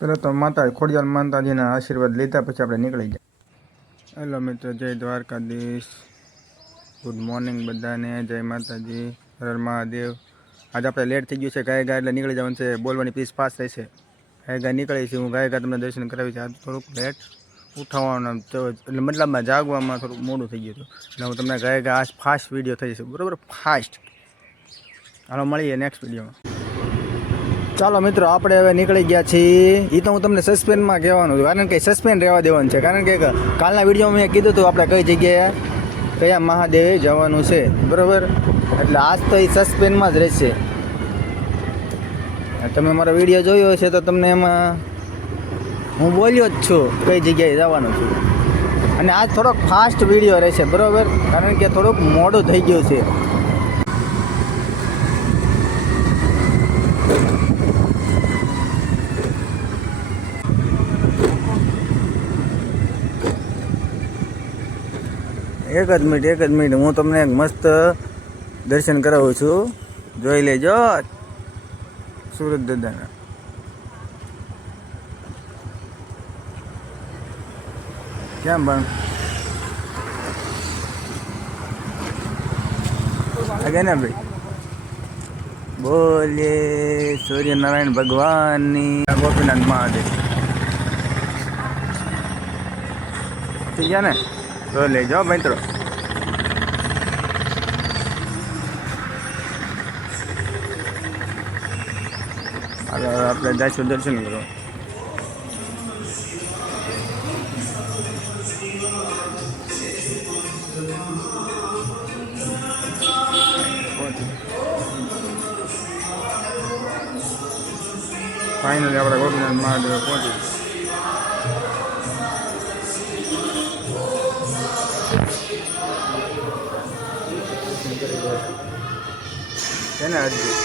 પેલા તો માતા ખોડિયાર માતાજીના આશીર્વાદ લીધા પછી આપણે નીકળી ગયા. હેલો મિત્રો, જય દ્વારકાધીશ. ગુડ મોર્નિંગ બધાને. જય માતાજી, હર મહાદેવ. આજે આપણે લેટ થઈ ગયું છે, ગાય એટલે નીકળી જવાનું છે. બોલવાની પ્લીઝ પાસ રહેશે. ગાય નીકળી છે. હું ગાય તમને દર્શન કરાવી છે. આજ થોડુંક લેટ ઉઠાવવાનું એટલે મતલબમાં જાગવામાં થોડુંક મોડું થઈ ગયું હતું. એટલે હું તમને ગાય આ ફાસ્ટ વિડીયો થઈ છે, બરાબર? ફાસ્ટ. હાલો મળીએ નેક્સ્ટ વિડીયોમાં. ચાલો મિત્રો, આપણે હવે નીકળી ગયા છીએ. એ તો હું તમને સસ્પેન્સમાં કહેવાનું છું, કારણ કે સસ્પેન્સ રહેવા દેવાનું છે. કારણ કે કાલના વિડીયોમાં મેં કીધું હતું આપણે કઈ જગ્યાએ કયા મહાદેવે જવાનું છે, બરાબર? એટલે આજ તો એ સસ્પેન્સમાં જ રહેશે. તમે મારો વિડીયો જોયો હશે તો તમને એમાં હું બોલ્યો જ છું કઈ જગ્યાએ જવાનું છું. અને આજ થોડોક ફાસ્ટ વિડીયો રહેશે, બરાબર? કારણ કે થોડુંક મોડું થઈ ગયું છે. એક જ મિનિટ હું તમને એક મસ્ત દર્શન કરાવું છું. જોઈ લેજો સુરત દાદાના. કેમ પણ આગે ને ભાઈ, બોલે સૂર્યનારાયણ ભગવાનની, ગોપીનાથ મહાદેવ. થઈ ગયા ને? તો લેજો મિત્રો. હાલો આપણે જઈશું દર્શન કરો. ફાઇનલી આપણે ગોપીનાથ મહાદેવ પહોંચી. છે ને હજી